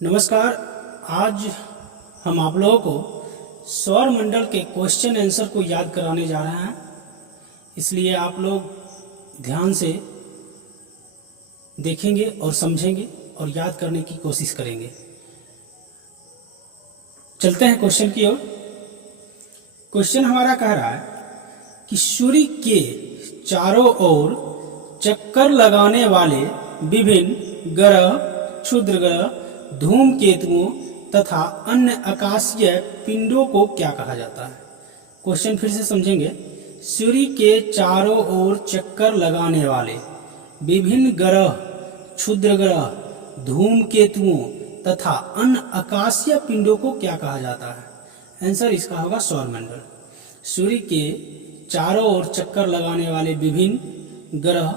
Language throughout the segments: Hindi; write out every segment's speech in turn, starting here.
नमस्कार। आज हम आप लोगों को सौर मंडल के क्वेश्चन आंसर को याद कराने जा रहे हैं, इसलिए आप लोग ध्यान से देखेंगे और समझेंगे और याद करने की कोशिश करेंगे। चलते हैं क्वेश्चन की ओर। क्वेश्चन हमारा कह रहा है कि सूर्य के चारों ओर चक्कर लगाने वाले विभिन्न ग्रह, क्षुद्र ग्रह, धूमकेतुओं तथा अन्य आकाशीय पिंडों को क्या कहा जाता है। क्वेश्चन फिर से समझेंगे। सूर्य के चारों ओर चक्कर लगाने वाले विभिन्न ग्रह, क्षुद्र ग्रह, धूमकेतुओं तथा अन्य आकाशीय पिंडों को क्या कहा जाता है। आंसर इसका होगा सौरमंडल। सूर्य के चारों ओर चक्कर लगाने वाले विभिन्न ग्रह,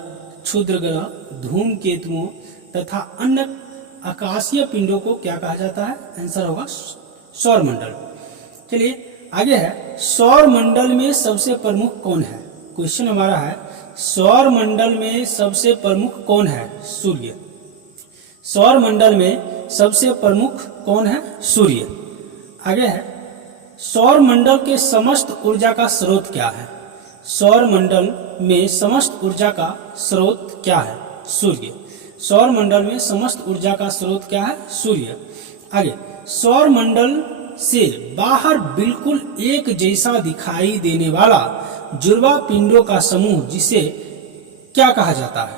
क्षुद्र ग्रह, धूमकेतुओं तथा अन्य आकाशीय पिंडों को क्या कहा जाता है। आंसर होगा सौरमंडल। चलिए आगे है, सौरमंडल में सबसे प्रमुख कौन है। क्वेश्चन हमारा है सौरमंडल में सबसे प्रमुख कौन है। सूर्य। सौरमंडल में सबसे प्रमुख कौन है। सूर्य। आगे है, सौरमंडल के समस्त ऊर्जा का स्रोत क्या है। सौरमंडल में समस्त ऊर्जा का स्रोत क्या है। सूर्य। सौरमंडल में समस्त ऊर्जा का स्रोत क्या है। सूर्य। आगे, सौरमंडल से बाहर बिल्कुल एक जैसा दिखाई देने वाला जुड़वा पिंडों का समूह जिसे क्या कहा जाता है।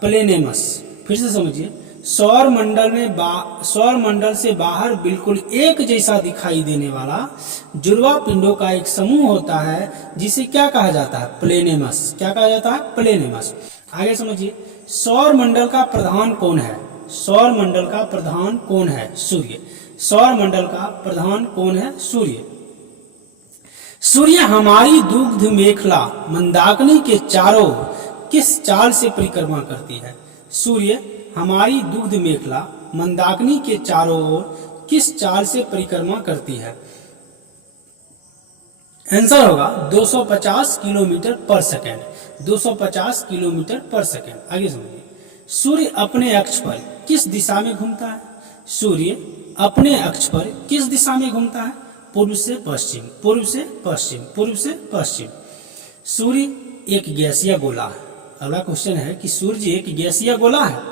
प्लेनेमस। फिर से समझिए, सौरमंडल से बाहर बिल्कुल एक जैसा दिखाई देने वाला जुड़वा पिंडों का एक समूह होता है जिसे क्या कहा जाता है। प्लेनेमस। क्या कहा जाता है। प्लेनेमस। आगे समझिए, सौरमंडल का प्रधान कौन है। सौरमंडल का प्रधान कौन है। सूर्य। सौरमंडल का प्रधान कौन है। सूर्य। सूर्य हमारी दुग्ध मेखला मंदाकिनी के चारों किस चाल से परिक्रमा करती है। सूर्य हमारी दुग्ध मेखला मंदाकिनी के चारों ओर किस चाल से परिक्रमा करती है। आंसर होगा 250 किलोमीटर पर सेकेंड। 250 किलोमीटर पर सेकेंड। आगे समझिए, सूर्य अपने अक्ष पर किस दिशा में घूमता है। सूर्य अपने अक्ष पर किस दिशा में घूमता है। पूर्व से पश्चिम, पूर्व से पश्चिम, पूर्व से पश्चिम। सूर्य एक गैसीय गोला है। अगला क्वेश्चन है कि सूर्य एक गैसीय गोला है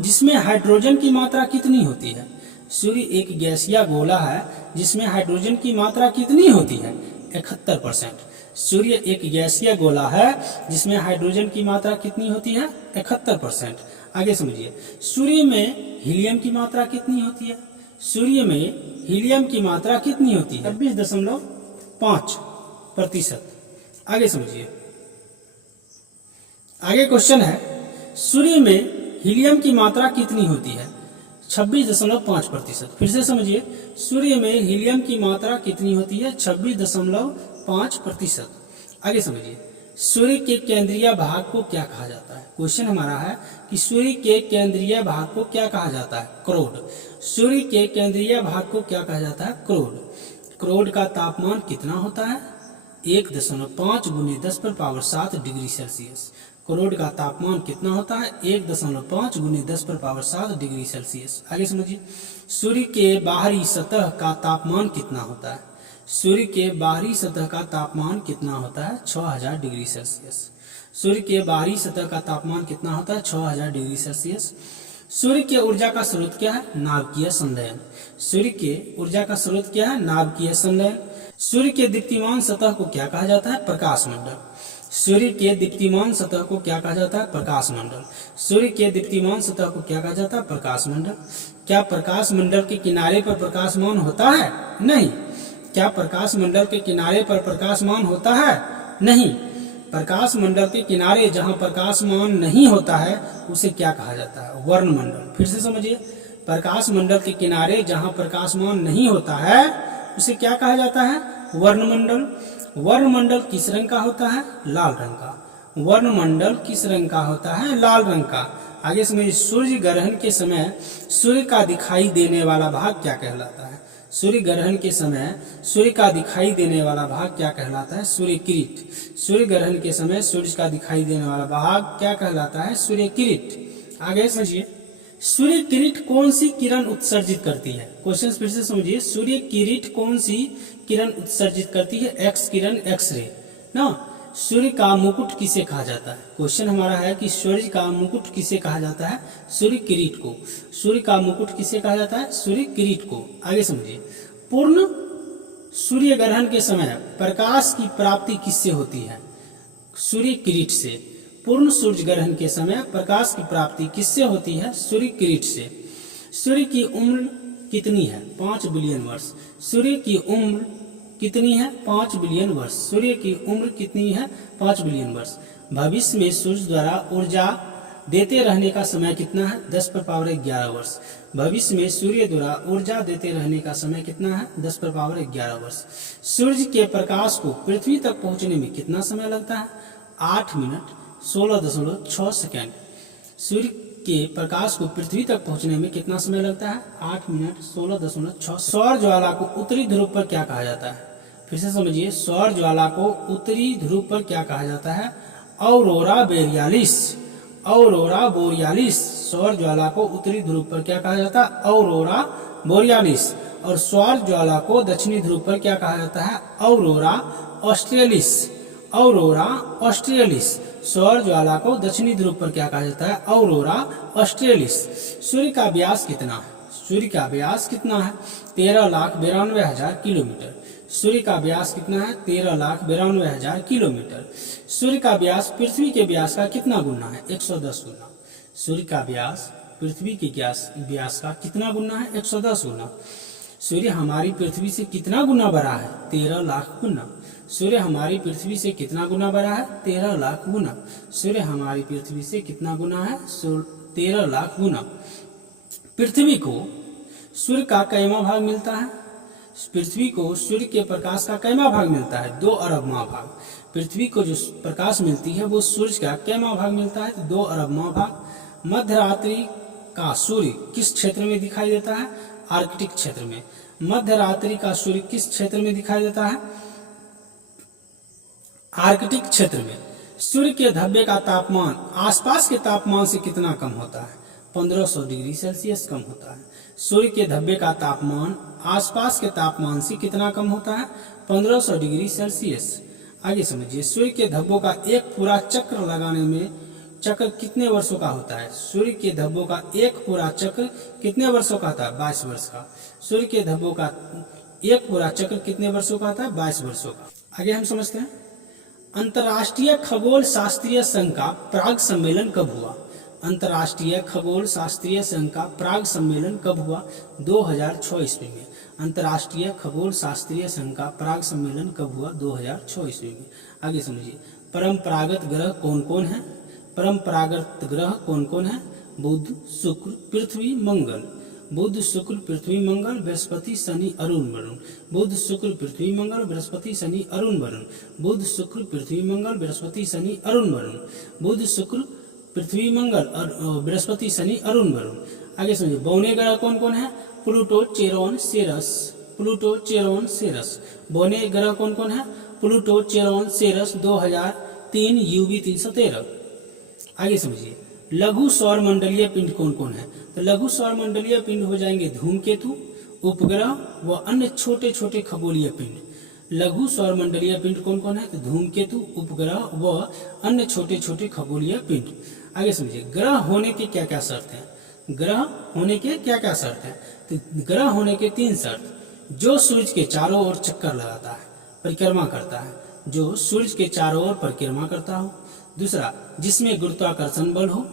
जिसमें हाइड्रोजन की मात्रा कितनी होती है। सूर्य एक गैसीय गोला है जिसमें हाइड्रोजन की मात्रा कितनी होती है। 71%। सूर्य एक गैसीय गोला है जिसमें हाइड्रोजन की मात्रा कितनी होती है। 71%। आगे समझिए, सूर्य में हीलियम की मात्रा कितनी होती है। सूर्य में हीलियम की मात्रा कितनी होती है। 26.5%। आगे समझिए, आगे क्वेश्चन है, सूर्य में हीलियम की मात्रा कितनी होती है। 26.5%। फिर से समझिए, सूर्य में हीलियम की मात्रा कितनी होती है। 26.5%। आगे समझिए, सूर्य के केंद्रीय भाग को क्या कहा जाता है। क्वेश्चन हमारा है कि सूर्य के केंद्रीय भाग को क्या कहा जाता है। क्रोड। सूर्य के केंद्रीय भाग को क्या कहा जाता है। क्रोड। क्रोड का तापमान कितना होता है। 1.5 × 10⁻7 डिग्री सेल्सियस। क्रोड का तापमान कितना होता है। 1.5 × 10⁻7 डिग्री सेल्सियस। आगे समझिए, सूर्य के बाहरी सतह का तापमान कितना होता है। सूर्य के बाहरी सतह का तापमान कितना होता है। 6000 डिग्री सेल्सियस। सूर्य के बाहरी सतह का तापमान कितना होता है। 6000 डिग्री सेल्सियस। सूर्य के ऊर्जा का स्रोत क्या है। नाभिकीय संलयन। सूर्य के ऊर्जा का स्रोत क्या है। नाभिकीय संलयन। सूर्य के दीप्तिमान सतह को क्या कहा जाता है। प्रकाश मंडल। सूर्य के दीप्तिमान सतह को क्या कहा जाता है। प्रकाश मंडल। सूर्य के दीप्तिमान सतह को क्या कहा जाता है। प्रकाश मंडल। क्या प्रकाश मंडल के किनारे पर प्रकाशमान होता है। नहीं। क्या प्रकाश मंडल के किनारे पर प्रकाशमान होता है। नहीं। प्रकाश मंडल के किनारे जहां प्रकाशमान नहीं होता है उसे क्या कहा जाता है। वर्णमंडल। फिर से समझिए, प्रकाश मंडल के किनारे जहां प्रकाशमान नहीं होता है उसे क्या कहा जाता है। वर्णमंडल। वर्णमंडल किस रंग का होता है। लाल रंग का। वर्णमंडल किस रंग का होता है। लाल रंग का। आगे समझिए, सूर्य ग्रहण के समय सूर्य का दिखाई देने वाला भाग क्या कहलाता है। सूर्य ग्रहण के समय सूर्य का दिखाई देने वाला भाग क्या कहलाता है। सूर्य किरीट। सूर्य ग्रहण के समय सूर्य का दिखाई देने वाला भाग क्या कहलाता है। सूर्य किरीट। आगे समझिए, सूर्य किरीट कौन सी किरण उत्सर्जित करती है? क्वेश्चन फिर से समझिए, सूर्य किरीट कौन सी किरण उत्सर्जित करती है? एक्स किरण, एक्स रे ना। सूर्य का मुकुट किसे कहा जाता है? क्वेश्चन हमारा है कि सूर्य का मुकुट किसे कहा जाता है? सूर्य किरीट को। सूर्य का मुकुट किसे कहा जाता है? सूर्य किरीट को। आगे समझिए, पूर्ण सूर्य ग्रहण के समय प्रकाश की प्राप्ति किससे होती है? सूर्य किरीट से। पूर्ण सूर्य ग्रहण के समय प्रकाश की प्राप्ति किससे होती है? सूर्य किरीट से। सूर्य की उम्र कितनी है? 5 बिलियन वर्ष। सूर्य की उम्र कितनी है? 5 बिलियन वर्ष। सूर्य की उम्र कितनी है? 5 बिलियन वर्ष। भविष्य में सूर्य द्वारा ऊर्जा देते रहने का समय कितना है? 10⁻11 वर्ष। भविष्य में सूर्य द्वारा ऊर्जा देते रहने का समय कितना है? 10⁻11 वर्ष। सूर्य के प्रकाश को पृथ्वी तक पहुंचने में कितना समय लगता है? 8 मिनट 16.6 सेकेंड। सूर्य के प्रकाश को पृथ्वी तक पहुंचने में कितना समय लगता है? 8 मिनट 16.6। सौर ज्वाला को उत्तरी ध्रुव पर क्या कहा जाता है? फिर से समझिए, सौर ज्वाला को उत्तरी ध्रुव पर क्या कहा जाता है? Aurora borealis. Aurora borealis. सौर ज्वाला को उत्तरी ध्रुव पर क्या कहा जाता है? Aurora borealis. और सौर ज्वाला को दक्षिणी ध्रुव पर क्या कहा जाता है? Aurora australis. Aurora australis. सौर ज्वाला को दक्षिणी ध्रुव पर क्या कहा जाता है? Aurora australis. सूर्य का व्यास कितना है? सूर्य का व्यास कितना है? 13,92,000 किलोमीटर। सूर्य का व्यास कितना है? 13,92,000 किलोमीटर। सूर्य का व्यास पृथ्वी के व्यास का कितना गुना है? 110 गुना। सूर्य का व्यास पृथ्वी के व्यास का कितना गुना है? 110 गुना। सूर्य हमारी पृथ्वी से कितना गुना बड़ा है? 13 लाख गुना। सूर्य हमारी पृथ्वी से कितना गुना बड़ा है? 13 लाख गुना। सूर्य हमारी पृथ्वी से कितना गुना है? 13 लाख गुना। पृथ्वी को सूर्य का कैमा भाग मिलता है? पृथ्वी को सूर्य के प्रकाश का कैमा भाग मिलता है? 2 अरबवां भाग। पृथ्वी को जो प्रकाश मिलती है वो सूर्य का कैमा भाग मिलता है? तो 2 अरबवां भाग। मध्य रात्रि का सूर्य किस क्षेत्र में दिखाई देता है? आर्कटिक क्षेत्र में। मध्य रात्रि का सूर्य किस क्षेत्र में दिखाई देता है? आर्कटिक क्षेत्र में। सूर्य के धब्बे का तापमान आसपास के तापमान से कितना कम होता है? 1500 डिग्री सेल्सियस कम होता है। सूर्य के धब्बे का तापमान आसपास के तापमान से कितना कम होता है? 1500 डिग्री सेल्सियस। आगे समझिए, सूर्य के धब्बों का एक पूरा चक्र लगाने में चक्र कितने वर्षों का होता है? सूर्य के धब्बों का एक पूरा चक्र कितने वर्षों का होता है? 22 वर्ष का। सूर्य के धब्बों का एक पूरा चक्र कितने वर्षों का होता है? 22 वर्षों का। आगे हम समझते हैं, अंतर्राष्ट्रीय खगोल शास्त्रीय संघ का प्राग सम्मेलन कब हुआ? अंतर्राष्ट्रीय खगोल शास्त्रीय संघ का प्राग सम्मेलन कब हुआ? 2006 ईस्वी में। अंतर्राष्ट्रीय खगोल शास्त्रीय संघ का प्राग सम्मेलन कब हुआ? 2006 ईस्वी में। आगे समझिए, परंपरागत ग्रह कौन कौन है? परंपरागत ग्रह कौन कौन है? बुध, शुक्र, पृथ्वी, मंगल। बुध, शुक्र, पृथ्वी, मंगल, बृहस्पति, शनि, अरुण, वरुण। बुध, शुक्र, पृथ्वी, मंगल, बृहस्पति, शनि, अरुण, वरुण। बुध, शुक्र, पृथ्वी, मंगल, बृहस्पति, शनि, अरुण, वरुण। बुध, शुक्र, पृथ्वी, मंगल, बृहस्पति, शनि, अरुण, वरुण। आगे समझिए, बौने ग्रह कौन कौन है? Pluto, Charon, Ceres. Pluto, Charon, Ceres. बौने ग्रह कौन कौन है? Pluto, Charon, Ceres. 2003 UV 313। आगे समझिए, लघु सौर मंडलीय पिंड कौन कौन है? तो लघु सौर मंडलीय पिंड हो जाएंगे धूमकेतु, उपग्रह व अन्य छोटे छोटे खगोलीय पिंड। लघु सौर मंडलीय पिंड कौन कौन है? तो धूमकेतु, उपग्रह व अन्य छोटे छोटे खगोलीय पिंड। आगे समझिए, ग्रह होने के क्या क्या शर्त हैं? ग्रह होने के क्या क्या शर्त हैं? तो ग्रह होने के 3 शर्त। जो सूर्य के चारों ओर चक्कर लगाता है, परिक्रमा करता है। जो सूर्य के चारों ओर परिक्रमा करता हो। दूसरा, जिसमें गुरुत्वाकर्षण बल हो,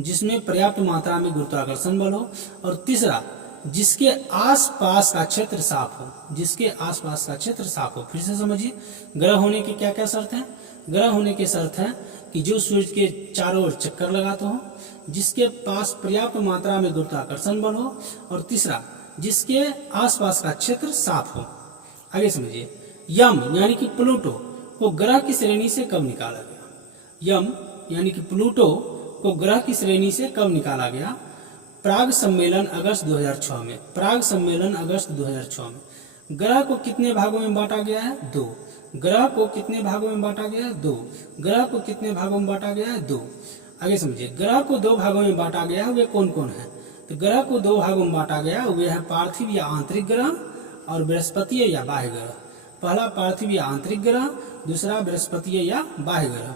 जिसमें पर्याप्त मात्रा में गुरुत्वाकर्षण बल हो। और तीसरा, जिसके आसपास का क्षेत्र साफ हो। जिसके आसपास का क्षेत्र साफ हो। फिर से समझिए, ग्रह होने की क्या क्या शर्त है? ग्रह होने की शर्त है कि जो सूर्य के चारों ओर चक्कर लगाता हो, जिसके पास पर्याप्त मात्रा में गुरुत्वाकर्षण बल हो, और तीसरा, जिसके आसपास का क्षेत्र साफ हो। आगे समझिए, यम यानी कि प्लूटो को ग्रह की श्रेणी से कब निकाला गया? यम यानी कि प्लूटो को ग्रह की श्रेणी से कब निकाला गया? प्राग सम्मेलन अगस्त 2006 में। प्राग सम्मेलन अगस्त 2006 में। ग्रह को कितने भागों में बांटा गया है? 2। ग्रह को कितने भागों में बांटा गया है? 2। ग्रह को कितने भागों में बांटा गया है? 2। आगे समझिए, ग्रह को दो भागों में बांटा गया, वे कौन कौन है? तो ग्रह को दो भागों में बांटा गया, वे है पार्थिव या आंतरिक ग्रह और बृहस्पति या बाह्य ग्रह। पहला पार्थिव या आंतरिक ग्रह, दूसरा बृहस्पति या बाह्य ग्रह।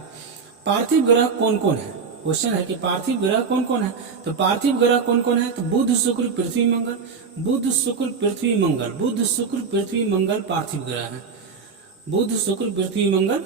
पार्थिव ग्रह कौन कौन है? क्वेश्चन है कि पार्थिव ग्रह कौन कौन है। तो पार्थिव ग्रह कौन कौन है? तो बुध, शुक्र, पृथ्वी, मंगल। बुध, शुक्र, पृथ्वी, मंगल। बुध, शुक्र, पृथ्वी, मंगल पार्थिव ग्रह है। बुध, शुक्र, पृथ्वी, मंगल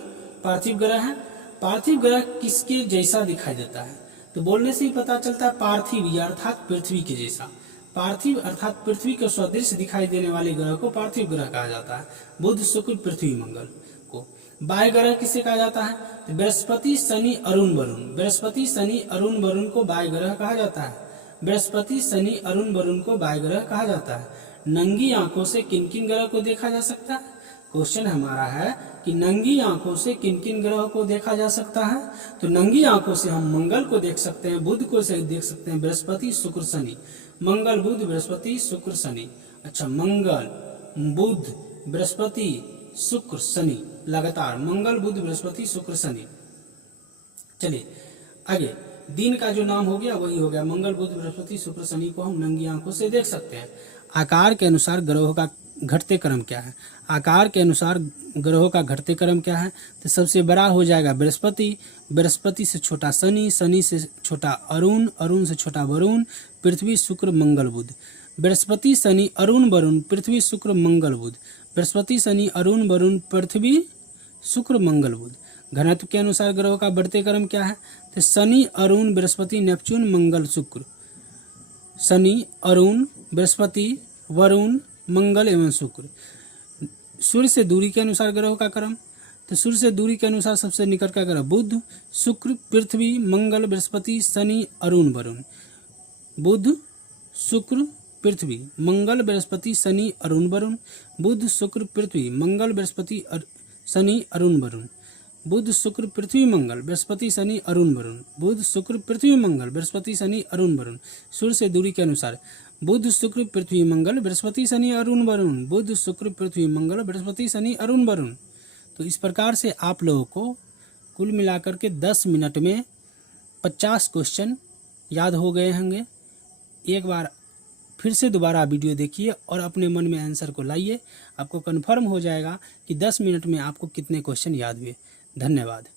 पार्थिव ग्रह है। पार्थिव ग्रह किसके जैसा दिखाई देता है? तो बोलने से ही पता चलता है, पार्थिव या अर्थात पृथ्वी के जैसा। पार्थिव अर्थात पृथ्वी के सदृश दिखाई देने वाले ग्रह को पार्थिव ग्रह कहा जाता है। बुध, शुक्र, पृथ्वी, मंगल को। बाह्य ग्रह किसे कहा जाता है? तो बृहस्पति, शनि, अरुण, वरुण। बृहस्पति, शनि, अरुण, वरुण को बाह्य ग्रह कहा जाता है। बृहस्पति, शनि, अरुण, वरुण को बाह्य ग्रह कहा जाता है। नंगी आंखों से किन किन ग्रह को देखा जा सकता है? क्वेश्चन हमारा है कि नंगी आंखों से किन किन ग्रहों को देखा जा सकता है? तो नंगी आंखों से हम मंगल को देख सकते हैं, बुध को देख सकते हैं, बृहस्पति, शुक्र, शनि। मंगल, बुध, बृहस्पति, शुक्र, शनि। अच्छा, मंगल, बुध, बृहस्पति, शुक्र, शनि, लगातार मंगल, बुध, बृहस्पति, शुक्र, शनि। चलिए आगे, दिन का जो नाम हो गया वही हो गया, मंगल, बुध, बृहस्पति, शुक्र, शनि को हम नंगी आंखों से देख सकते हैं। आकार के अनुसार ग्रहों का घटते क्रम क्या है? आकार के अनुसार ग्रहों का घटते क्रम क्या है? तो सबसे बड़ा हो जाएगा बृहस्पति, बृहस्पति से छोटा शनि, शनि से छोटा अरुण, अरुण से छोटा वरुण, पृथ्वी, शुक्र, मंगल, बुध। बृहस्पति, शनि, अरुण, वरुण, पृथ्वी, शुक्र, मंगल, बुध। बृहस्पति, शनि, अरुण, वरुण, पृथ्वी, शुक्र, मंगल, बुध। घनत्व के अनुसार ग्रहों का बढ़ते क्रम क्या है? तो शनि, अरुण, बृहस्पति, नेपच्यून, मंगल, शुक्र। शनि, अरुण, बृहस्पति, वरुण, मंगल एवं शुक्र। सूर्य से दूरी के अनुसार ग्रहों का क्रम, तो सूर्य से दूरी के अनुसार सबसे निकट का ग्रह बुध, शुक्र, पृथ्वी, मंगल, बृहस्पति, शनि, अरुण, वरुण। बुध, शुक्र, पृथ्वी, मंगल, बृहस्पति, शनि, अरुण, वरुण। बुध, शुक्र, पृथ्वी, मंगल, बृहस्पति, शनि, अरुण, वरुण। बुध, शुक्र, पृथ्वी, मंगल, बृहस्पति, शनि, अरुण, वरुण। बुध, शुक्र, पृथ्वी, मंगल, बृहस्पति, शनि, अरुण, वरुण। सूर्य से दूरी के अनुसार बुध, शुक्र, पृथ्वी, मंगल, बृहस्पति, शनि, अरुण, वरुण। बुध, शुक्र, पृथ्वी, मंगल, बृहस्पति, शनि, अरुण, वरुण। तो इस प्रकार से आप लोगों को कुल मिलाकर के 10 मिनट में 50 क्वेश्चन याद हो गए होंगे। एक बार फिर से दोबारा वीडियो देखिए और अपने मन में आंसर को लाइए, आपको कन्फर्म हो जाएगा कि 10 मिनट में आपको कितने क्वेश्चन याद हुए। धन्यवाद।